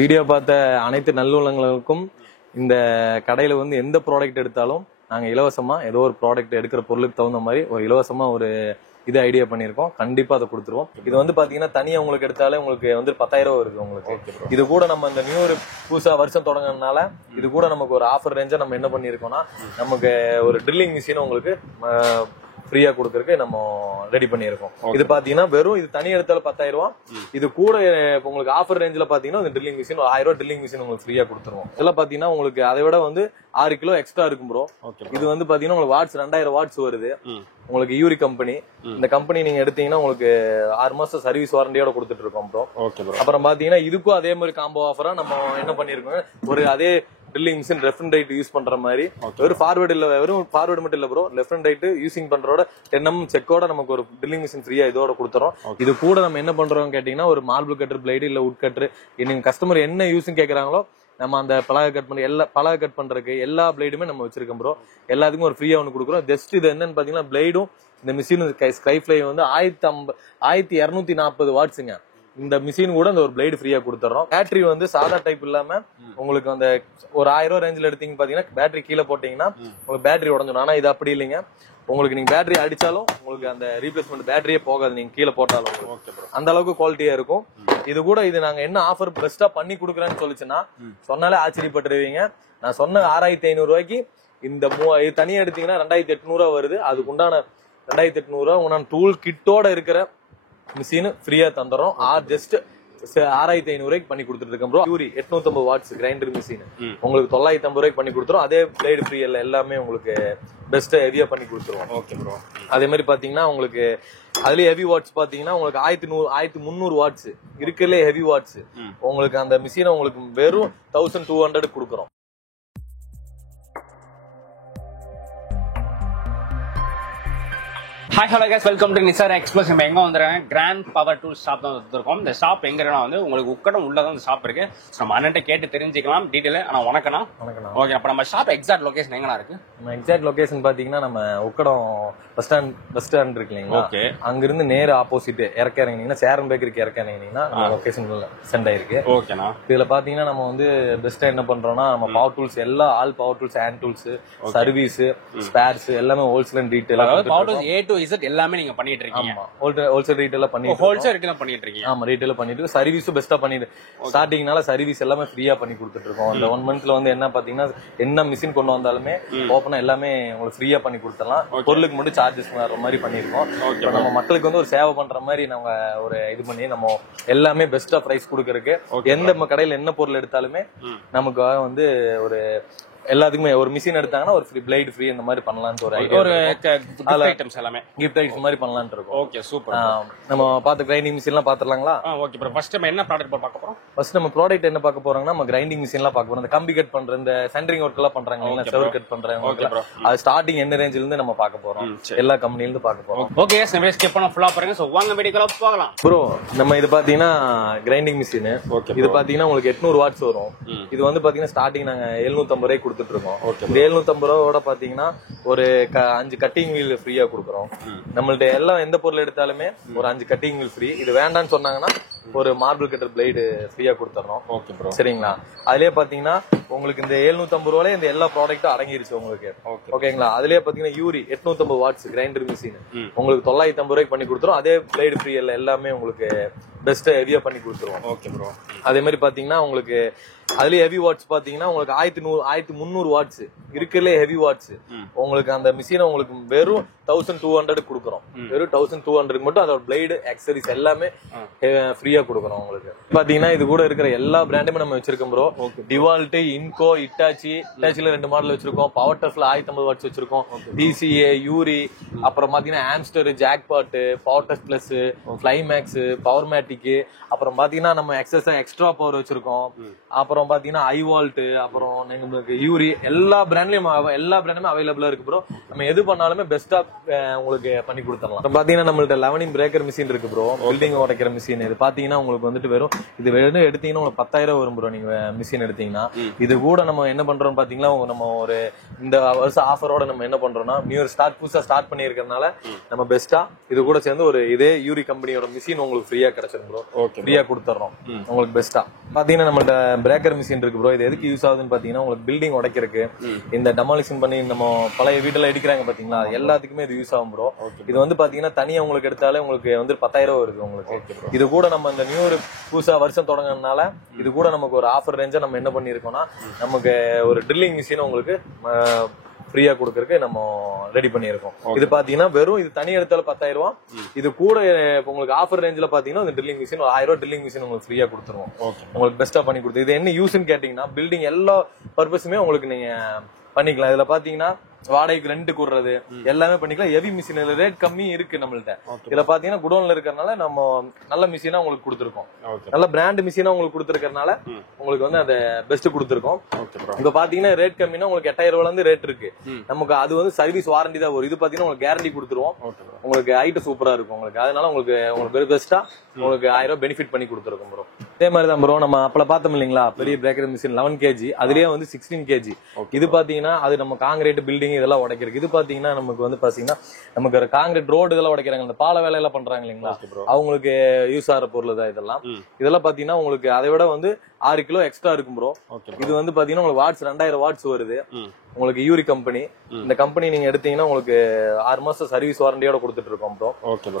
Video பார்த்த அனைத்து நல்லுள்ளங்களுக்கும் இந்த கடையில வந்து எந்த ப்ராடக்ட் எடுத்தாலும் நாங்க இலவசமா ஏதோ ஒரு ப்ராடக்ட் எடுக்கிற பொருளுக்கு தகுந்த மாதிரி ஒரு இலவசமா ஒரு இது ஐடியா பண்ணிருக்கோம். கண்டிப்பா அதை கொடுத்துருவோம். இது வந்து பாத்தீங்கன்னா தனியா உங்களுக்கு எடுத்தாலே உங்களுக்கு வந்து 10,000 ரூபாய் வருது உங்களுக்கு. இது கூட நம்ம இந்த நியூ இயர் புதுசா வருஷம் தொடங்கினால இது கூட நமக்கு ஒரு ஆஃபர் ரேஞ்சா நம்ம என்ன பண்ணிருக்கோம்னா நமக்கு ஒரு ட்ரில்லிங் மிஷின் உங்களுக்கு ஃப்ரீயா கொடுக்கறதுக்கு நம்ம ரெடி பண்ணிருக்கோம். இது பாத்தீங்கன்னா வெறும் இது தனி எடுத்தால 10,000 ரூபாய். இது கூட உங்களுக்கு ஆஃபர் ரேஞ்சில பாத்தீங்கன்னா இந்த ட்ரில்லிங் மிஷின் 1000 ரூபாய் ட்ரில்லிங் மிஷின் உங்களுக்கு ஃப்ரீயா கொடுத்துருவோம். இதெல்லாம் பாத்தீங்கன்னா உங்களுக்கு அதை விட வந்து 6 கிலோ எக்ஸ்ட்ரா இருக்கும் ப்ரோ. இது வந்து பாத்தீங்கன்னா உங்களுக்கு வாட்ஸ் 2000 வாட்ஸ் வருது. உங்களுக்கு யூரி கம்பெனி. இந்த கம்பெனி நீங்க எடுத்தீங்கன்னா உங்களுக்கு 6 மாசம் சர்வீஸ் வாரண்டியோட கொடுத்துட்டு இருக்கோம் ப்ரோ. அப்புறம் பாத்தீங்கன்னா இதுக்கும் அதே மாதிரி காம்போ ஆஃபரா நம்ம என்ன பண்ணிருக்கோம், ஒரு அதே drilling machine left and right use பண்ற மாதிரி வெறும் ஃபார்வர்ட் இல்ல, வெறும் ஃபார்வர்ட் மட்டும் இல்ல bro, left and right using பண்றோட 10mm செக்கோட நமக்கு ஒரு ட்ரில்லிங் மிஷின் ஃப்ரீயா இதோட கொடுத்துறோம். இது கூட நம்ம என்ன பண்றோம் கேட்டீங்கன்னா ஒரு மார்பிள் கட்டர் பிளேடு இல்ல உட் கட்டர், நீங்க கஸ்டமர் என்ன யூஸிங் கேக்குறாங்களோ நம்ம அந்த பலகை கட் பண்ணி பலகை கட் பண்றதுக்கு எல்லா பிளேடுமே நம்ம வச்சிருக்கோம் ப்ரோ. எல்லாத்துக்கும் ஒரு ஃப்ரீயா ஒன்று கொடுக்குறோம். ஜஸ்ட் இது என்னன்னு பாத்தீங்கன்னா பிளேடும் இந்த மிஷின் ஸ்கைஃப்ளை வந்து 1240 வாட்ஸுங்க. இந்த மிஷின் கூட இந்த ஒரு பிளேடு ஃப்ரீயா கொடுத்துறோம். பேட்டரி வந்து சாதா டைப் இல்லாம உங்களுக்கு அந்த ஒரு 1000 ரூபாய் ரேஞ்சில் எடுத்தீங்க பாத்தீங்கன்னா பேட்டரி கீழே போட்டீங்கன்னா உங்களுக்கு பேட்டரி உடஞ்சிடும். ஆனா இது அப்படி இல்லைங்க. உங்களுக்கு நீங்க பேட்டரி அடிச்சாலும் உங்களுக்கு அந்த ரீப்ளேஸ்மெண்ட் பேட்டரியே போகாது நீங்க கீழே போட்டாலும். அந்த அளவுக்கு குவாலிட்டியா இருக்கும். இது கூட இது நாங்க என்ன ஆஃபர் பெஸ்டா பண்ணி கொடுக்குறேன்னு சொல்லிச்சுன்னா சொன்னாலே ஆச்சரியப்பட்டுருவீங்க. நான் சொன்ன 6500 ரூபாய்க்கு இந்த தனியா எடுத்தீங்கன்னா 2800 வருது. அதுக்கு உண்டான 2800 உண்டான டூல் கிட்டோட இருக்கிற மிஷின் ஃப்ரீயா தந்துறோம். ஜஸ்ட் 6500 ரூபாய்க்கு பண்ணி கொடுத்துட்டு இருக்கோம் ப்ரோ. யூரி 850 வாட்ஸ் கிரைண்டர் மிஷின் உங்களுக்கு 950 ரூபாய்க்கு பண்ணி கொடுத்துரும். அதே பிளேடு ஃப்ரீ எல்லாமே உங்களுக்கு பெஸ்ட் ஹெவியா பண்ணி கொடுத்துருவோம். Okay bro. அதே மாதிரி பாத்தீங்கன்னா உங்களுக்கு அதுலயே ஹெவி வாட்ஸ் பாத்தீங்கன்னா உங்களுக்கு 1300 வாட்ஸ் இருக்குல்ல. ஹெவி வாட்ஸ் உங்களுக்கு அந்த மிஷினை உங்களுக்கு வெறும் 1200 கொடுக்குறோம். Hi hello case, welcome to Nisar express. நம்ம எங்க வந்துருக்காங்க, கிராண்ட் பவர் டூல் ஷாப் தான் வந்துருக்கோம். இந்த ஷாப் எங்க இருக்குன்னா வந்து உங்களுக்கு உக்கடம் உள்ளதான் இந்த ஷாப் இருக்கு. நம்ம அண்ணன்ட்ட கேட்டு தெரிஞ்சுக்கலாம் டீடைல். ஆனா வணக்கண்ணா. ஓகே, அப்ப நம்ம ஷாப் எக்ஸாக்ட் லொகேஷன் எங்கண்ணா இருக்கு? நம்ம எக்ஸாக்ட் லொகேஷன் பாத்தீங்கன்னா நம்ம உக்கடம் பஸ் ஸ்டாண்ட் இருக்கு இல்லைங்களா, அங்கிருந்து நேர ஆப்போசிட் இறக்க இறங்கினீங்கன்னா சேரன் பேக்கரிக்கு இறக்க இறங்கினீங்கன்னா நம்ம லொகேஷன் சென்ட் ஆயிருக்கு. ஓகேண்ணா. இதுல பாத்தீங்கன்னா நம்ம வந்து பெஸ்டா என்ன பண்றோம்னா நம்ம பவர் டூல்ஸ் எல்லா all power tools, hand tools, service, spares எல்லாமே wholesale and retail. Power tools A to Z எல்லாமே நீங்க பண்ணிட்டு இருக்கீங்க. ஹோல்சேல் ரீட்டைல பண்ணிட்டு ஹோல்சேல் ரீட்டைல பண்ணிட்டு இருக்கீங்க. ஆமா, ரீட்டைல பண்ணிட்டு சர்வீஸும் பெஸ்டா பண்ணிட்டு ஸ்டார்டிங்னால சர்வீஸ் எல்லாமே ஃப்ரீயா பண்ணி கொடுத்துட்டு இருக்கோம். அந்த 1 மந்த்ல வந்து என்ன பாத்தீங்கன்னா என்ன மிஷின் கொண்டு வந்தாலுமே ஓபனா எல்லாமே உங்களுக்கு ஃப்ரீயா பண்ணி கொடுத்துடலாம். பொருளுக்கு மட்டும் சார்ஜஸ் வர மாதிரி பண்ணிருக்கோம். நம்ம மக்களுக்கு வந்து ஒரு சேவை பண்ற மாதிரி நம்ம ஒரு இது பண்ணி நம்ம எல்லாமே பெஸ்டா பிரைஸ் கொடுக்கறதுக்கு எந்த கடையில என்ன பொருள் எடுத்தாலுமே நமக்கு வந்து ஒரு எல்லாத்துக்குமே ஒரு மிஷின் எடுத்தாங்கன்னா ஒரு ஃப்ரீ பிளேட் ஃப்ரீ இந்த மாதிரி பண்ணலாம்னு ஒரு ஐடியா. ஒரு கிஃப்ட் ஐட்டம்ஸ் எல்லாமே கிஃப்ட் ஐட்டம்ஸ் மாதிரி பண்ணலாம்னு இருக்கோம். Okay, super. நம்ம பார்த்த கிரைண்டிங் மிஷின்லாம் பாத்துறலாங்களா? Okay bro. ஃபர்ஸ்ட் நம்ம என்ன ப்ராடக்ட் பார்க்க போறோம்? ஃபர்ஸ்ட் நம்ம ப்ராடக்ட் என்ன பார்க்க போறோம்னா நம்ம கிரைண்டிங் மிஷின்லாம் பார்க்க போறோம். இந்த கம்பி கட் பண்ற இந்த சென்டரிங் ஒர்க் எல்லாம் பண்றாங்க இல்ல, செவர் கட் பண்றாங்க. அது ஸ்டார்டிங் என்ன ரேஞ்சில இருந்து நம்ம பார்க்க போறோம். எல்லா கம்பெனில இருந்து பார்க்க போறோம். ஓகே, நம்ம ஸ்கிப் பண்ண ஃபுல்லா பாருங்க. சோ வாங்க வீடியோக்குள்ள போகலாம். ப்ரோ, நம்ம இது பாத்தீங்கன்னா கிரைண்டிங் மிஷின். இது பாத்தீங்கன்னா உங்களுக்கு 800 வாட்ஸ் வரும். இது வந்து பாத்தீங்கன்னா ஸ்டார்டிங் நாங்க 750 ரூபாய்க்கு கொடுத்துட்டு இருக்கோம். 750 ரூபாயோட பாத்தீங்கன்னா ஒரு 5 கட்டிங் வீல் ஃப்ரீயா கொடுக்குறோம். நம்மள்ட்ட எல்லாம் எந்த பொருள் எடுத்தாலுமே ஒரு 5 கட்டிங் வீல் ஃப்ரீ. இது வேண்டாம்னு சொன்னாங்கன்னா ஒரு மார்பிள் கட்டர் பிளேடு ஃப்ரீயா கொடுத்துறோம். ஓகே ப்ரோ, சரிங்களா? அதுலயே பாத்தீங்கன்னா உங்களுக்கு இந்த 750 ரூபாயில இந்த எல்லா ப்ராடக்ட்டும் அடங்கிருச்சு உங்களுக்கு. ஓகேங்களா? அதுலயே பாத்தீங்கன்னா யூரி 850 வாட்ஸ் கிரைண்டர் மிஷின் உங்களுக்கு 950 ரூபாய்க்கு பண்ணி கொடுத்துரும். அதே பிளேடு ஃப்ரீ எல்லாமே உங்களுக்கு பெஸ்ட் ஹெவியா பண்ணி கொடுத்துருவோம். Okay bro. அதே மாதிரி பாத்தீங்கன்னா உங்களுக்கு அதுலயே ஹெவி வாட்ஸ் பாத்தீங்கன்னா உங்களுக்கு 1300 வாட்ஸ் இருக்குல்ல. ஹெவி வாட்ஸ் உங்களுக்கு அந்த மிஷினை உங்களுக்கு வெறும் 1200 கொடுக்குறோம். வெறும் 1200 மட்டும் அதோட பிளேடு ஆக்சசரிஸ் எல்லாமே ஃப்ரீயா கொடுக்குறோம் உங்களுக்கு. பாத்தீங்கன்னா இது கூட இருக்கிற எல்லா பிராண்டுமே நம்ம வச்சிருக்கோம் ப்ரோ. டிவால்ட், இன்கோ, இட்டாச்சில 2 மாடல் வச்சிருக்கோம். பவர் டஃப்ல 1050 வாட்ஸ் வச்சிருக்கோம். டிசிஏ, யூரி, அப்புறம் பாத்தீங்கன்னா ஆம்ஸ்டர், jackpot, power tough plus, climax, power matic, அப்புறம் பாத்தீங்கன்னா நம்ம எக்ஸ்ட்ரா பவர் வச்சிருக்கோம். அப்புறம் பாத்தீங்கன்னா ஐவால்ட், அப்புறம் யூரி, எல்லா பிராண்ட்லயும் அவைலபிளா இருக்கு. ப்ரோ. நம்ம எது பண்ணாலுமே பெஸ்டா உங்களுக்கு பண்ணி கொடுத்துடலாம். இப்போ பாத்தீங்கன்னா நம்மள்ட்ட 11 பிரேக்கர் மிஷின் இருக்கு ப்ரோ. பில்டிங் உடைக்கிற மிஷின். இது பாத்தீங்கன்னா உங்களுக்கு வந்துட்டு இது வெறும் எடுத்தீங்கன்னா உங்களுக்கு 10,000 வரும் ப்ரோ. நீங்க மிஷின் எடுத்தீங்கன்னா இது கூட நம்ம என்ன பண்றோம் பாத்தீங்கன்னா, நம்ம ஒரு இந்த வருஷம் ஆஃபரோட நம்ம என்ன பண்றோம்னா, நியூ இயர் புதுசா ஸ்டார்ட் பண்ணிருக்கறனால நம்ம பெஸ்டா இது கூட சேர்ந்து ஒரு இதே யூரி கம்பெனியோட மிஷின் உங்களுக்கு ஃப்ரீயா கிடைச்சிரும் ப்ரோ. ஃப்ரீயா கொடுத்துறோம் உங்களுக்கு பெஸ்டா. பாத்தீங்கன்னா நம்மள்ட்ட பிரேக்கர் மிஷின் இருக்கு ப்ரோ. இது எதுக்கு யூஸ் ஆகுதுன்னு பாத்தீங்கன்னா, உங்களுக்கு பில்டிங் உடைக்கிறதுக்கு, இந்த டெமாலிஷன் பண்ணி நம்ம பழைய வீட்டுல இடிக்கிறாங்க பாத்தீங்களா, எல்லாத்துக்குமே இது யூஸ் ஆகும் ப்ரோ. இது வந்து பாத்தீங்கன்னா தனியா உங்களுக்கு எடுத்தாலே உங்களுக்கு வந்து 10,000 வருது உங்களுக்கு. இது கூட நம்ம இந்த நியூ இயர் புதுசா வருஷம் தொடங்கினால இது கூட நமக்கு ஒரு ஆஃபர் ரேஞ்சா நம்ம என்ன பண்ணிருக்கோம்னா, நமக்கு ஒரு ட்ரில்லிங் மிஷின் உங்களுக்கு ஃப்ரீயா கொடுக்கறதுக்கு நம்ம ரெடி பண்ணிருக்கோம். இது பாத்தீங்கன்னா வெறும் இது தனி எடுத்தால 10,000. இது கூட உங்களுக்கு ஆஃபர் ரேஞ்சில பாத்தீங்கன்னா இந்த ட்ரில்லிங் மிஷின் 1000 ட்ரில்லிங் மிஷின் உங்களுக்கு ஃப்ரீயா கொடுத்துருவோம். உங்களுக்கு பெஸ்டா பண்ணி கொடுத்து. இது என்ன யூஸ்ன்னு கேட்டீங்கன்னா, பில்டிங் எல்லா பர்பஸுமே உங்களுக்கு நீங்க பண்ணிக்கலாம். இதுல பாத்தீங்கன்னா வாடகைக்கு ரெண்ட் கூடுறது எல்லாமே பண்ணிக்கலாம். ஹெவி மிஷின் ரேட் கம்மி இருக்கு நம்மள்ட்ட. இதுல பாத்தீங்கன்னா குடோன்ல இருக்கறனால நம்ம நல்ல மிஷினா உங்களுக்கு கொடுத்துருக்கோம். நல்ல பிராண்ட் மிஷினா உங்களுக்கு கொடுத்துருக்கறனால உங்களுக்கு வந்து அந்த பெஸ்ட் கொடுத்துருக்கோம். இப்ப பாத்தீங்கன்னா ரேட் கம்மினா உங்களுக்கு 8,000 இருந்து ரேட் இருக்கு. நமக்கு அது வந்து சர்வீஸ் வாரண்டி தான் வரும். இது பாத்தீங்கன்னா உங்களுக்கு கேரண்டி கொடுத்துருவோம். உங்களுக்கு ஐட்டம் சூப்பரா இருக்கும் உங்களுக்கு. அதனால உங்களுக்கு பெஸ்டா உங்களுக்கு 1000 பெனிஃபிட் பண்ணி கொடுத்துருக்கோம் ப்ரோ. இதே மாதிரி தான் ப்ரோ. நம்ம அப்பல பார்த்தோம் இல்லீங்களா, பெரிய பிரேக்கர் மிஷின் 11 kg, அதுலயே வந்து 16 kg. இது பாத்தீங்கன்னா அது நம்ம காங்கிரீட் பில்டிங் இதெல்லாம் உடைக்கிறதுக்கு. இது பாத்தீங்கன்னா நமக்கு வந்து பாத்தீங்கன்னா நமக்கு ஒரு காங்கிரீட் ரோடு இதெல்லாம் உடைக்கிறாங்க, அந்த பால வேலை எல்லாம் பண்றாங்க இல்லீங்களா, அவங்களுக்கு யூஸ் ஆகிற பொருள் தான் இதெல்லாம். இதெல்லாம் பாத்தீங்கன்னா உங்களுக்கு அதை விட வந்து 6 கிலோ எக்ஸ்ட்ரா இருக்கும் ப்ரோ. இது வந்து பாத்தீங்கன்னா உங்களுக்கு வாட்ஸ் 2000 வாட்ஸ் வருது. உங்களுக்கு யூரி கம்பெனி. இந்த கம்பெனி நீங்க எடுத்தீங்கன்னா உங்களுக்கு 6 மாசம் சர்வீஸ் வாரண்டியோட கொடுத்துட்டு இருக்கோம் ப்ரோ.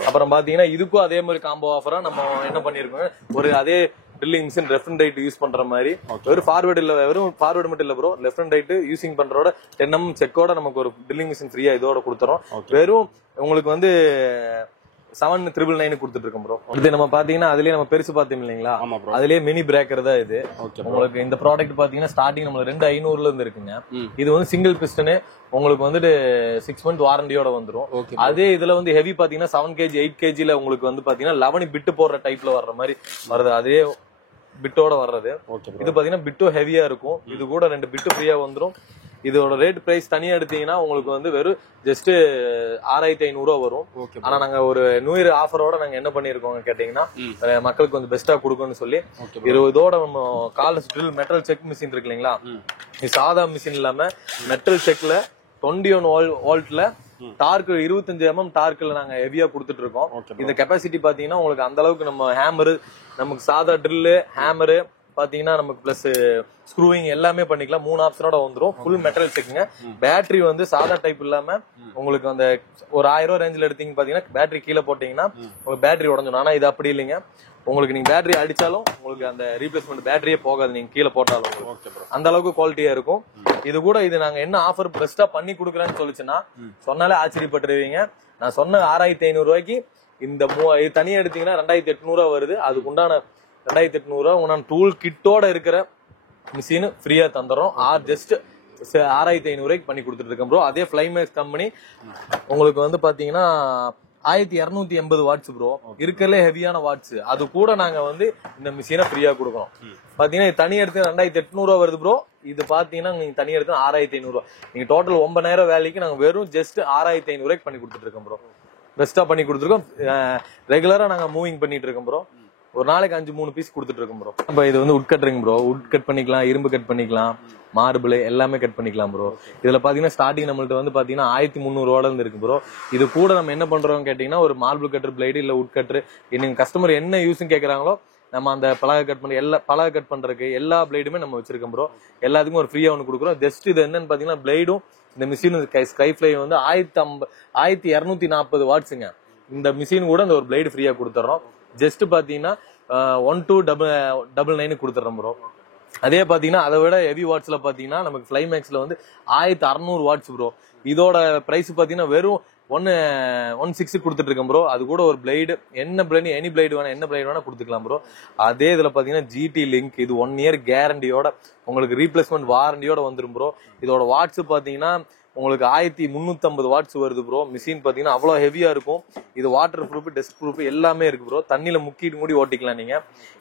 அப்புறம் பாத்தீங்கன்னா இதுக்கும் அதே மாதிரி காம்போ ஆஃபரா நம்ம என்ன பண்ணிருக்கோம், ஒரு அதே drilling machine left and right use பண்ற மாதிரி, வெறும் ஃபார்வர்ட் இல்ல, வெறும் ஃபார்வர்ட் மட்டும் இல்ல bro, left and right using பண்றோட 10mm செக்கோட நமக்கு ஒரு ட்ரில்லிங் மிஷின் ஃப்ரீயா இதோட கொடுத்துறோம். வெறும் உங்களுக்கு வந்து 7,999 கொடுத்துட்டு இருக்கோம் ப்ரோ. இது நம்ம பாத்தீங்கன்னா அதுலயே நம்ம பெருசு பாத்தோம் இல்லீங்களா, அதுலயே மினி பிரேக்கர் தான் இது. உங்களுக்கு இந்த ப்ராடக்ட் பாத்தீங்கன்னா ஸ்டார்டிங் நம்மளுக்கு 2,500 இருந்து இருக்குங்க. இது வந்து சிங்கிள் பிஸ்டன் உங்களுக்கு வந்துட்டு 6 month வாரண்டியோட வந்துரும். அதே இதுல வந்து ஹெவி பாத்தீங்கன்னா 7 kg 8 kgல உங்களுக்கு வந்து பாத்தீங்கன்னா 11 பிட்டு போடுற டைப்ல வர்ற மாதிரி வருது. அதே பிட்டோட வர்றது. இது பாத்தீங்கன்னா பிட்டோ ஹெவியா இருக்கும். இது கூட 2 பிட்டு ஃப்ரீயா வந்துரும். இதோட ரேட் பிரைஸ் தனியா எடுத்தீங்கன்னா உங்களுக்கு வந்து வெறும் ஜஸ்ட் 6,500 வரும். ஆனா நாங்க ஒரு நியூ இயர் ஆஃபரோட நாங்க என்ன பண்ணிருக்கோம் கேட்டீங்கன்னா, மக்களுக்கு வந்து பெஸ்டா கொடுக்கணும்னு சொல்லி இதோட நம்ம calls drill metal check machine இருக்கு இல்லீங்களா, இது சாதா மிஷின் இல்லாம மெட்டல் செக்ல 21 வோல்ட்ல டார்க் 25 mm டார்க்ல நாங்க ஹெவியா கொடுத்துட்டு இருக்கோம். இந்த கெப்பாசிட்டி பாத்தீங்கன்னா உங்களுக்கு அந்த அளவுக்கு நம்ம ஹேமரு, நமக்கு சாதா ட்ரில்லு, ஹேமரு பாத்தீங்கன்னா நமக்கு பிளஸ் ஸ்க்ரூவிங் எல்லாமே பண்ணிக்கலாம். 3 ஆப்ஷனோட வந்துரும். Full metal செக்குங்க. பேட்டரி வந்து சாதா டைப் இல்லாம உங்களுக்கு அந்த ஒரு 1000 ரேஞ்சில் எடுத்தீங்க பாத்தீங்கன்னா பேட்டரி கீழே போட்டீங்கன்னா உங்களுக்கு பேட்டரி உடஞ்சிடும். ஆனா இது அப்படி இல்லைங்க. உங்களுக்கு நீங்க பேட்டரி அடிச்சாலும் உங்களுக்கு அந்த ரீப்ளேஸ்மெண்ட் பேட்டரியே போகாது, நீங்க கீழே போட்டாலும். அந்த அளவுக்கு குவாலிட்டியா இருக்கும். இது கூட இது நாங்க என்ன ஆஃபர் பெஸ்டா பண்ணி கொடுக்குறேன்னு சொல்லிச்சுன்னா சொன்னாலே ஆச்சரியப்பட்டுருவீங்க. நான் சொன்ன 6,500 ரூபாய்க்கு இந்த தனியா எடுத்தீங்கன்னா 2,800 வருது. அதுக்கு உண்டான 2,800 உண்டான டூல் கிட்டோட இருக்கிற மிஷின் ஃப்ரீயா தந்துடுறோம். ஜஸ்ட் 6,500 ரூபாய்க்கு பண்ணி கொடுத்துட்டு இருக்கோம் ப்ரோ. அதே ஃபிளைமேக்ஸ் கம்பெனி உங்களுக்கு வந்து பாத்தீங்கன்னா 1,280 வாட்ஸ் ப்ரோ. இருக்கறதுல ஹெவியான வாட்ஸ். அது கூட நாங்க வந்து இந்த மிஷினை ஃப்ரீயா கொடுக்குறோம். பாத்தீங்கன்னா தனி எடுத்து 2,800 வருது ப்ரோ. இது பாத்தீங்கன்னா நீங்க தனி எடுத்து 6,500. நீங்க டோட்டல் 9,000 வேலைக்கு நாங்க வெறும் ஜஸ்ட் 6,500 ரூபாய்க்கு பண்ணி கொடுத்துட்டு இருக்கோம் ப்ரோ. பெஸ்டா பண்ணி கொடுத்துருக்கோம். ரெகுலரா நாங்க மூவிங் பண்ணிட்டு இருக்கோம் ப்ரோ. ஒரு நாளைக்கு 5-3 பீஸ் கொடுத்துட்டு இருக்கோம் ப்ரோ. இப்போ இது வந்து உட் கட்டுறீங்க ப்ரோ. உட் கட் பண்ணிக்கலாம், இரும்பு கட் பண்ணிக்கலாம், மார்பிள் எல்லாமே கட் பண்ணிக்கலாம் ப்ரோ. இதுல பாத்தீங்கன்னா ஸ்டார்டிங் நம்மள்ட்ட வந்து பாத்தீங்கன்னா 1,300 இருந்து இருக்கு ப்ரோ. இது கூட நம்ம என்ன பண்றோம் கேட்டீங்கன்னா, ஒரு மார்பிள் கட்டர் பிளேடு இல்ல உட் கட்டர், நீங்க கஸ்டமர் என்ன யூஸ்ன்னு கேக்குறாங்களோ நம்ம அந்த பலகை கட் பண்ணி பலகை கட் பண்றதுக்கு எல்லா பிளேடுமே நம்ம வச்சிருக்கோம் ப்ரோ. எல்லாத்துக்கும் ஒரு ஃப்ரீயா ஒன்று கொடுக்குறோம். ஜஸ்ட் இது என்னன்னு பாத்தீங்கன்னா பிளேடும் இந்த மிஷின் ஸ்கைஃப்ளை வந்து 1,240 வாட்ஸுங்க. இந்த மிஷின் கூட அந்த ஒரு பிளேடு ஃப்ரீயா கொடுத்துறோம். ஜஸ்ட் பாத்தீங்கன்னா 1,299 கொடுத்துறோம் ப்ரோ. அதே பாத்தீங்கன்னா அதை விட ஹெவி வாட்ஸ்ல பாத்தீங்கன்னா நமக்கு ஃபிளைமேக்ஸ்ல வந்து 1,600 வாட்ஸ் ப்ரோ. இதோட பிரைஸ் பாத்தீங்கன்னா வெறும் 1,600 கொடுத்துட்டு இருக்கோம் ப்ரோ. அது கூட ஒரு பிளேடு, என்ன பிளேடு, எனி பிளேடு வேணா, என்ன பிளேடு வேணா கொடுத்துக்கலாம் ப்ரோ. அதே இதுல பாத்தீங்கன்னா GT லிங்க், இது 1 year கேரண்டியோட உங்களுக்கு ரீப்ளேஸ்மெண்ட் வாரண்டியோட வந்துரும் ப்ரோ. இதோட வாட்ஸ் பாத்தீங்கன்னா உங்களுக்கு 1,350 வாட்ஸ் வருது ப்ரோ. மிஷின் பாத்தீங்கன்னா அவ்வளவு ஹெவியா இருக்கும். இது வாட்டர் ப்ரூஃப், டஸ்ட் ப்ரூஃப் எல்லாமே இருக்கு ப்ரோ. தண்ணியில முக்கிட்டு மூடி ஓட்டிக்கலாம் நீங்க.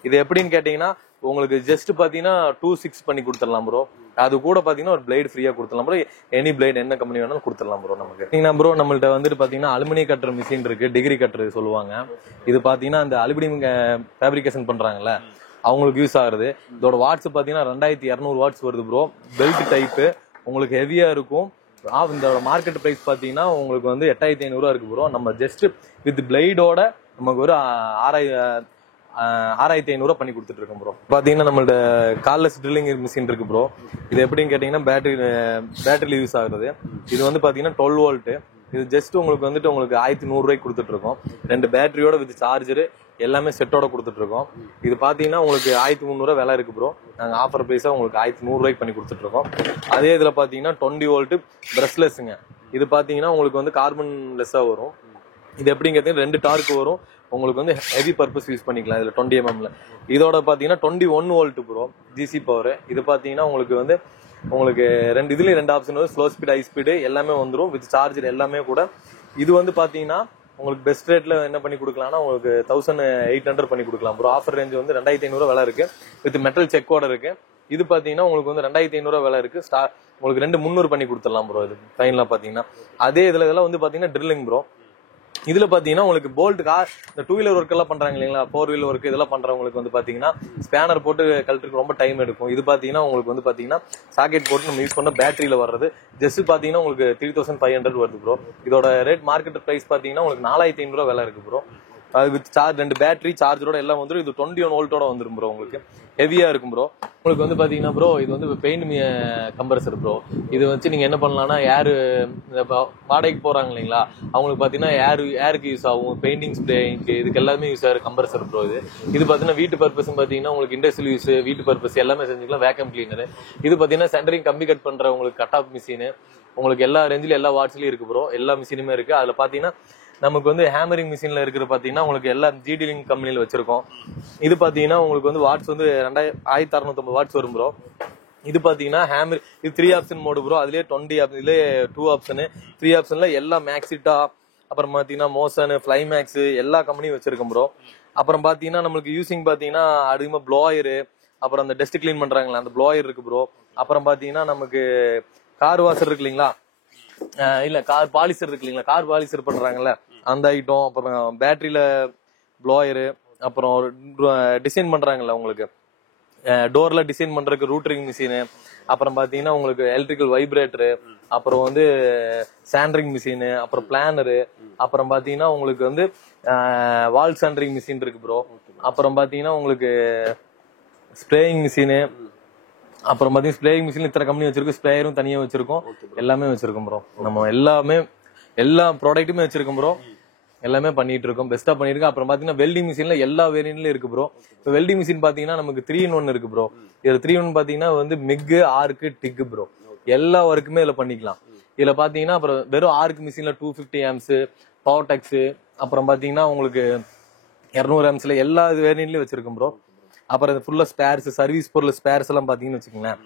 இது எப்படின்னு கேட்டீங்கன்னா உங்களுக்கு ஜஸ்ட் பாத்தீங்கன்னா 2,600 பண்ணி கொடுத்துடலாம் ப்ரோ. அது கூட பாத்தீங்கன்னா ஒரு பிளேட் ஃப்ரீயா கொடுத்துடலாம் ப்ரோ. எனி பிளேட் என்ன கம்பெனி வேணாலும் கொடுத்துடலாம் ப்ரோ. நமக்கு ப்ரோ நம்மள்ட்ட வந்துட்டு பாத்தீங்கன்னா அலுமினியம் கட்டர் மிஷின் இருக்கு, டிகிரி கட்டர் சொல்லுவாங்க. இது பாத்தீங்கன்னா அந்த அலுமினியம் ஃபேப்ரிகேஷன் பண்றாங்கல்ல அவங்களுக்கு யூஸ் ஆகுது. இதோட வாட்ஸ் பாத்தீங்கன்னா 2200 வாட்ஸ் வருது ப்ரோ. பெல்ட் டைப்பு உங்களுக்கு ஹெவியா இருக்கும். இந்த மார்க்கெட் பிரைஸ் பாத்தீங்கன்னா உங்களுக்கு வந்து 8500 இருக்கு ப்ரோ. நம்ம ஜஸ்ட் வித் பிளேடோட நமக்கு ஒரு 6500 பண்ணி கொடுத்துட்டு இருக்கோம் ப்ரோ. பாத்தீங்கன்னா நம்மள்ட்ட கார்லெஸ் ட்ரில்லிங் மிஷின் இருக்கு ப்ரோ. இது எப்படின்னு கேட்டீங்கன்னா பேட்டரியில யூஸ் ஆகுறது. இது வந்து பாத்தீங்கன்னா 12 வோல்ட். இது ஜஸ்ட் உங்களுக்கு வந்துட்டு உங்களுக்கு 1100 கொடுத்துட்டு இருக்கோம். 2 பேட்டரியோட வித் சார்ஜர் எல்லாமே செட்டோட கொடுத்துட்டு இருக்கோம். இது பாத்தீங்கன்னா உங்களுக்கு 1300 விலை இருக்கு ப்ரோ. நாங்க ஆஃபர் பிரைஸா உங்களுக்கு 1100 பண்ணி கொடுத்துட்டு இருக்கோம். அதே இதுல பாத்தீங்கன்னா 20 வோல்ட் பிரஷ்லெஸ்ங்க. இது பாத்தீங்கன்னா உங்களுக்கு வந்து கார்பன் லெஸ்ஸா வரும். இது எப்படின்னு கேட்டீங்கன்னா 2 டார்க் வரும். உங்களுக்கு வந்து ஹெவி பர்பஸ் யூஸ் பண்ணிக்கலாம். இதுல 20 mm இதோட பாத்தீங்கன்னா 21 வோல்ட் ப்ரோ ஜிசி பவர். இது பாத்தீங்கன்னா உங்களுக்கு வந்து உங்களுக்கு இதுலயும் 2 ஆப்ஷன் வரும். ஸ்லோ ஸ்பீட், ஹை ஸ்பீடு எல்லாமே வந்துடும் வித் சார்ஜர் எல்லாமே கூட. இது வந்து பாத்தீங்கன்னா உங்களுக்கு பெஸ்ட் ரேட்ல என்ன பண்ணி கொடுக்கலாம்னா உங்களுக்கு 1800 பண்ணி கொடுக்கலாம் ப்ரோ. ஆஃபர் ரேஞ்ச் வந்து 2500 விலை இருக்கு வித் மெட்டல் செக்கோட இருக்கு. இது பாத்தீங்கன்னா உங்களுக்கு வந்து 2500 விலை இருக்கு. உங்களுக்கு 2300 பண்ணி கொடுத்துடலாம் ப்ரோ. இது ஃபைனலா பாத்தீங்கன்னா அதே இதெல்லாம் வந்து பாத்தீங்கன்னா ட்ரில்லிங் ப்ரோ. இதுல பாத்தீங்கன்னா உங்களுக்கு போல்ட் இந்த 2 வீலர் ஒர்க் எல்லாம் பண்றாங்க இல்லைங்களா, 4 வீலர் ஒர்க் இதெல்லாம் பண்றவங்களுக்கு வந்து பாத்தீங்கன்னா ஸ்பேனர் போட்டு கழட்டுறதுக்கு ரொம்ப டைம் எடுக்கும். இது பாத்தீங்கன்னா உங்களுக்கு வந்து பாத்தீங்கன்னா சாக்கெட் போட்டு நம்ம யூஸ் பண்ண பேட்டரியில வர்றது ஜஸ்ட் பாத்தீங்கன்னா உங்களுக்கு 3500 வருது ப்ரோ. இதோட ரேட் மார்க்கெட் பிரைஸ் பாத்தீங்கன்னா உங்களுக்கு 4500 விலை இருக்கு ப்ரோ. அது வித் சார்ஜ் 2 பேட்டரி சார்ஜரோட எல்லாம் வந்துடும். இது 21 வோல்ட்டோட வந்துடும் ப்ரோ. உங்களுக்கு ஹெவியா இருக்கும் ப்ரோ. உங்களுக்கு வந்து பாத்தீங்கன்னா ப்ரோ இது வந்து பெயிண்ட் கம்ப்ரஸர் ப்ரோ. இது வச்சு நீங்க என்ன பண்ணலாம்னா ஏர் வாடகைக்கு போறாங்க இல்லைங்களா அவங்களுக்கு பாத்தீங்கன்னா ஏருக்கு யூஸ் ஆகும். பெயிண்டிங் ஸ்ப்ரேயிங்க்கு இதுக்கு எல்லாமே யூஸ் ஆகிற கம்ப்ரஸர் ப்ரோ. இது பாத்தீங்கன்னா வீட்டு பர்பஸ் பாத்தீங்கன்னா உங்களுக்கு இண்டஸ்ட்ரியல் யூஸ், வீட்டு பர்பஸ் எல்லாமே செஞ்சுக்கலாம். Vacuum cleaner. இது பாத்தீங்கன்னா சென்டரிங் கம்பி கட் பண்ற உங்களுக்கு கட் ஆஃப் மிஷின் உங்களுக்கு எல்லா ரேஞ்சிலும் எல்லா வாட்ஸ்லயும் இருக்கு ப்ரோ. எல்லா மிஷினுமே இருக்கு. அதுல பாத்தீங்கன்னா நமக்கு வந்து ஹேமரிங் மிஷின்ல இருக்கிற பாத்தீங்கன்னா உங்களுக்கு எல்லா ஜிடிலிங் கம்பெனில வச்சிருக்கோம். இது பாத்தீங்கன்னா உங்களுக்கு வந்து வாட்ஸ் வந்து 1650 வாட்ஸ் வரும் ப்ரோ. இது பாத்தீங்கன்னா ஹேமர். இது 3 ஆப்ஷன் மோடு ப்ரோ. அதுலயே 20 இதுலயே 2 ஆப்ஷன். 3 ஆப்ஷன்ல எல்லா மேக்ஸிட்டா அப்புறம் பாத்தீங்கன்னா மோசன், ஃபிளைமேக்ஸ் எல்லா கம்பெனியும் வச்சிருக்கோம் ப்ரோ. அப்புறம் பாத்தீங்கன்னா நம்மளுக்கு யூசிங் பாத்தீங்கன்னா அதிகமா ப்ளோயரு அப்புறம் அந்த டஸ்ட் கிளீன் பண்றாங்களா அந்த ப்ளோயர் இருக்கு ப்ரோ. அப்புறம் பாத்தீங்கன்னா நமக்கு கார் வாஷர் இருக்கு இல்லைங்களா, இல்ல கார் பாலிசர் இருக்கு இல்லைங்களா, கார் பாலிசர் பண்றாங்கல்ல அந்த ஐட்டம். அப்புறம் பேட்டரியில ப்ளோயரு அப்புறம் டிசைன் பண்றாங்கல்ல உங்களுக்கு டோர்ல டிசைன் பண்றதுக்கு ரூட்டரிங் மிஷின். அப்புறம் பாத்தீங்கன்னா உங்களுக்கு எலக்ட்ரிக்கல் வைப்ரேட்டரு அப்புறம் வந்து சாண்டரிங் மிஷின் அப்புறம் பிளானரு. அப்புறம் பாத்தீங்கன்னா உங்களுக்கு வந்து வால் சாண்டரிங் மிஷின் இருக்கு ப்ரோ. அப்புறம் பாத்தீங்கன்னா உங்களுக்கு ஸ்ப்ரேயிங் மிஷின். அப்புறம் பாத்தீங்கன்னா ஸ்ப்ரேயிங் மிஷின் இத்தனை கம்பெனி வச்சிருக்கோம். ஸ்ப்ரேயரும் தனியா வச்சிருக்கோம். எல்லாமே வச்சிருக்கோம் ப்ரோ. நம்ம எல்லா ப்ராடக்ட்டுமே வச்சிருக்கோம் ப்ரோ. எல்லாமே பண்ணிட்டு இருக்கோம். பெஸ்டா பண்ணிருக்கோம். அப்புறம் பாத்தீங்கன்னா வெல்டிங் மிஷின்ல எல்லா வேரியன்ட்லயும் இருக்கு ப்ரோ. இப்போ வெல்டிங் மிஷின் பாத்தீங்கன்னா நமக்கு 3-in-1 இருக்கு ப்ரோ. இதுல 3-in-1 பாத்தீங்கன்னா வந்து மிக், ஆர்க்கு, டிக் ப்ரோ. எல்லா ஒர்க்குமே இதுல பண்ணிக்கலாம். இதுல பாத்தீங்கன்னா அப்புறம் வெறும் ஆர்க் மிஷின்ல 250 amps பவர் டெக்ஸ் அப்புறம் பாத்தீங்கன்னா உங்களுக்கு 200 amps எல்லா வேரியன்ட்லயும் வச்சிருக்கோம் ப்ரோ. அப்புறம் ஃபுல்லா ஸ்பேர்ஸ், சர்வீஸ் பொருள் ஸ்பேர்ஸ் எல்லாம் பாத்தீங்கன்னு வச்சுக்கோங்களேன்.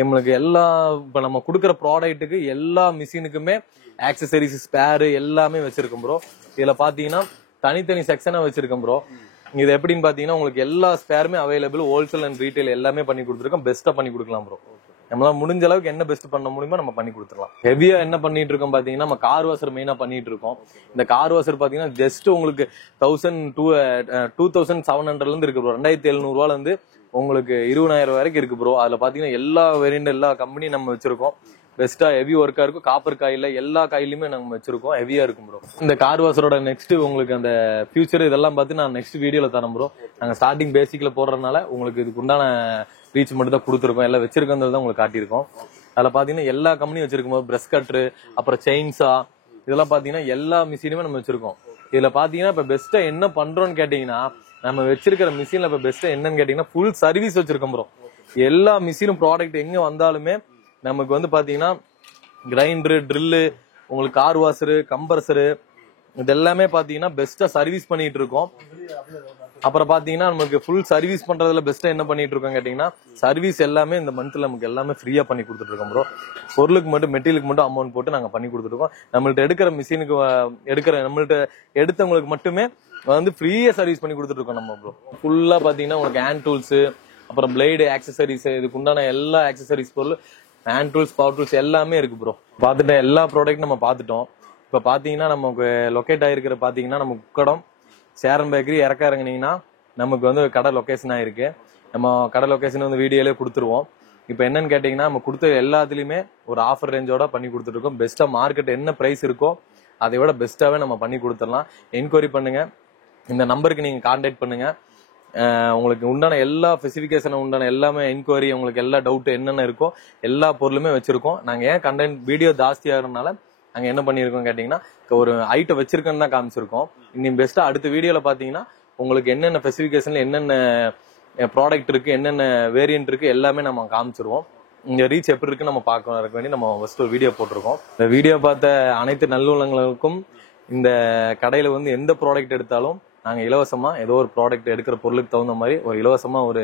நம்மளுக்கு எல்லா இப்ப நம்ம கொடுக்குற ப்ராடக்ட்டுக்கு எல்லா மிஷினுக்குமே ஆக்சசரிஸ் ஸ்பேர் எல்லாமே வச்சிருக்கோம் ப்ரோ. இதுல பாத்தீங்கன்னா தனித்தனி செக்ஷனா வச்சிருக்கோம் ப்ரோ. இது எப்படின்னு பாத்தீங்கன்னா உங்களுக்கு எல்லா ஸ்பேருமே அவைலபிள். ஹோல்சேல் அண்ட் ரீட்டைல் எல்லாமே பண்ணி கொடுத்துருக்கோம். பெஸ்டா பண்ணி கொடுக்கலாம் ப்ரோ. நம்மளால முடிஞ்ச அளவுக்கு என்ன பெஸ்ட் பண்ண முடியுமோ நம்ம பண்ணி கொடுத்துடலாம். ஹெவியா என்ன பண்ணிட்டு இருக்கோம் பாத்தீங்கன்னா நம்ம கார் வாஷர் மெயினா பண்ணிட்டு இருக்கோம். இந்த கார் வாஷர் பாத்தீங்கன்னா ஜஸ்ட் உங்களுக்கு 2700 இருந்து இருக்கு ப்ரோ. 2700 இருந்து உங்களுக்கு 20000 வரைக்கும் இருக்கு ப்ரோ. அதுல பாத்தீங்கன்னா எல்லா வேரியன்ட் எல்லா கம்பெனியும் நம்ம வச்சிருக்கோம். பெஸ்டா ஹெவி ஒர்க்கா இருக்கும். காப்பர் காயில எல்லா காயிலுமே நம்ம வச்சிருக்கோம். ஹெவியா இருக்கும் ப்ரோ. இந்த கார் வாஷரோட நெக்ஸ்ட் உங்களுக்கு அந்த ஃபியூச்சர் இதெல்லாம் பார்த்து நான் நெக்ஸ்ட் வீடியோல தரேன் ப்ரோ. நாங்க ஸ்டார்டிங் பேசிக்ல போடுறதுனால உங்களுக்கு இதுக்கு உண்டான ரீச் மட்டும் தான் கொடுத்துருக்கோம். எல்லாம் வச்சிருக்கிறது தான் உங்களுக்கு காட்டியிருக்கோம். அதுல பாத்தீங்கன்னா எல்லா கம்பெனியும் வச்சிருக்கும் போது பிரஷ் கட்ரு அப்புறம் செயின்ஸா இதெல்லாம் பாத்தீங்கன்னா எல்லா மிஷினுமே நம்ம வச்சிருக்கோம். இதுல பாத்தீங்கன்னா இப்ப பெஸ்டா என்ன பண்றோம்னு கேட்டீங்கன்னா நம்ம வச்சிருக்கிற மிஷின்ல இப்ப பெஸ்டா என்னன்னு கேட்டீங்கன்னா ஃபுல் சர்வீஸ் வச்சிருக்கோம் ப்ரோ. எல்லா மிஷினும் ப்ராடக்ட் எங்க வந்தாலுமே நமக்கு வந்து பாத்தீங்கன்னா கிரைண்டரு, ட்ரில்லு, உங்களுக்கு கார் வாஷரு, கம்ப்ரஸரு இது எல்லாமே பாத்தீங்கன்னா பெஸ்டா சர்வீஸ் பண்ணிட்டு இருக்கோம். அப்புறம் பாத்தீங்கன்னா நமக்கு ஃபுல் சர்வீஸ் பண்றதுல பெஸ்டா என்ன பண்ணிட்டு இருக்கோம் கேட்டீங்கன்னா சர்வீஸ் எல்லாமே இந்த மந்த்ல நமக்கு எல்லாமே ஃப்ரீயா பண்ணி கொடுத்துட்டு இருக்கோம் ப்ரோ. பொருளுக்கு மட்டும் மெட்டீரியலுக்கு மட்டும் அமௌண்ட் போட்டு நாங்க பண்ணி கொடுத்துருக்கோம். நம்மள்ட்ட எடுக்கிற மிஷினுக்கு நம்மள்ட்ட எடுத்தவங்களுக்கு மட்டுமே வந்து ஃப்ரீயா சர்வீஸ் பண்ணி கொடுத்துட்டு இருக்கோம் நம்ம ப்ரோ. ஃபுல்லா பாத்தீங்கன்னா உங்களுக்கு ஹேண்ட் டூல்ஸ் அப்புறம் பிளேடு ஆக்சசரிஸ், இதுக்கு உண்டான எல்லா ஆக்சசரிஸ் பொருள், ஹேண்ட் டூல்ஸ், பவர் டூல்ஸ் எல்லாமே இருக்கு ப்ரோ. பார்த்துட்டேன், எல்லா ப்ராடக்ட் நம்ம பார்த்துட்டோம். இப்போ பார்த்தீங்கன்னா நமக்கு லொக்கேட் ஆகிருக்கிற பார்த்தீங்கன்னா நம்ம உக்கடம் சேரன் பேக்கரி இறங்கினீங்கன்னா நமக்கு வந்து கடை லொக்கேஷன் ஆயிருக்கு. நம்ம கடை லொக்கேஷன் வந்து வீடியோலேயே கொடுத்துருவோம். இப்போ என்னன்னு கேட்டிங்கன்னா நம்ம கொடுத்த எல்லாத்துலேயுமே ஒரு ஆஃபர் ரேஞ்சோட பண்ணி கொடுத்துருக்கோம். பெஸ்ட்டாக மார்க்கெட் என்ன ப்ரைஸ் இருக்கோ அதை விட பெஸ்ட்டாகவே நம்ம பண்ணி கொடுத்துடலாம். என்கொயரி பண்ணுங்க, இந்த நம்பருக்கு நீங்கள் கான்டாக்ட் பண்ணுங்க. உங்களுக்கு உண்டான எல்லா ஸ்பெசிஃபிகேஷன் உண்டான எல்லாமே என்கொயரி, உங்களுக்கு எல்லா டவுட் என்னென்ன இருக்கோ எல்லா பொருளுமே வச்சிருக்கோம். நாங்கள் ஏன் கண்டென்ட் வீடியோ ஜாஸ்தியாகிறதுனால நாங்கள் என்ன பண்ணியிருக்கோம் கேட்டிங்கன்னா ஒரு ஐட்டம் வச்சிருக்கோன்னு தான் காமிச்சிருக்கோம். இன்னும் பெஸ்ட்டாக அடுத்த வீடியோவில் பார்த்தீங்கன்னா உங்களுக்கு என்னென்ன ஸ்பெசிஃபிகேஷன்ல என்னென்ன ப்ராடக்ட் இருக்கு, என்னென்ன வேரியன்ட் இருக்கு எல்லாமே நம்ம காமிச்சிருவோம். இங்க ரீச் எப்படி இருக்கு நம்ம பார்க்க வேண்டி நம்ம ஃபர்ஸ்ட் ஒரு வீடியோ போட்டிருக்கோம். இந்த வீடியோ பார்த்த அனைத்து நல்லுள்ளங்களுக்கும் இந்த கடையில வந்து எந்த ப்ராடக்ட் எடுத்தாலும் நாங்க இலவசமா ஏதோ ஒரு ப்ராடக்ட் எடுக்கிற பொருளுக்கு தகுந்த மாதிரி ஒரு இலவசமா ஒரு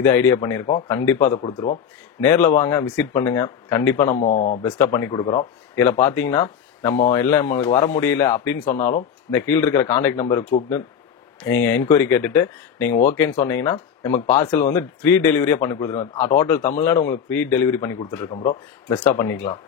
இது ஐடியா பண்ணியிருக்கோம். கண்டிப்பா அதை கொடுத்துருவோம். நேர்ல வாங்க, விசிட் பண்ணுங்க, கண்டிப்பா நம்ம பெஸ்டா பண்ணி கொடுக்குறோம். இதுல பாத்தீங்கன்னா நம்ம எல்லாம் நம்மளுக்கு வர முடியல அப்படின்னு சொன்னாலும் இந்த கீழ் இருக்கிற கான்டாக்ட் நம்பருக்கு கூப்பிட்டு நீங்க என்கொயரி கேட்டுட்டு நீங்க ஓகேன்னு சொன்னீங்கன்னா நமக்கு பார்சல் வந்து ஃப்ரீ டெலிவரியா பண்ணி கொடுத்துருவோம். டோட்டல் தமிழ்நாடு உங்களுக்கு ஃப்ரீ டெலிவரி பண்ணி கொடுத்துட்டு இருக்கோம் ப்ரோ. பெஸ்டா பண்ணிக்கலாம்.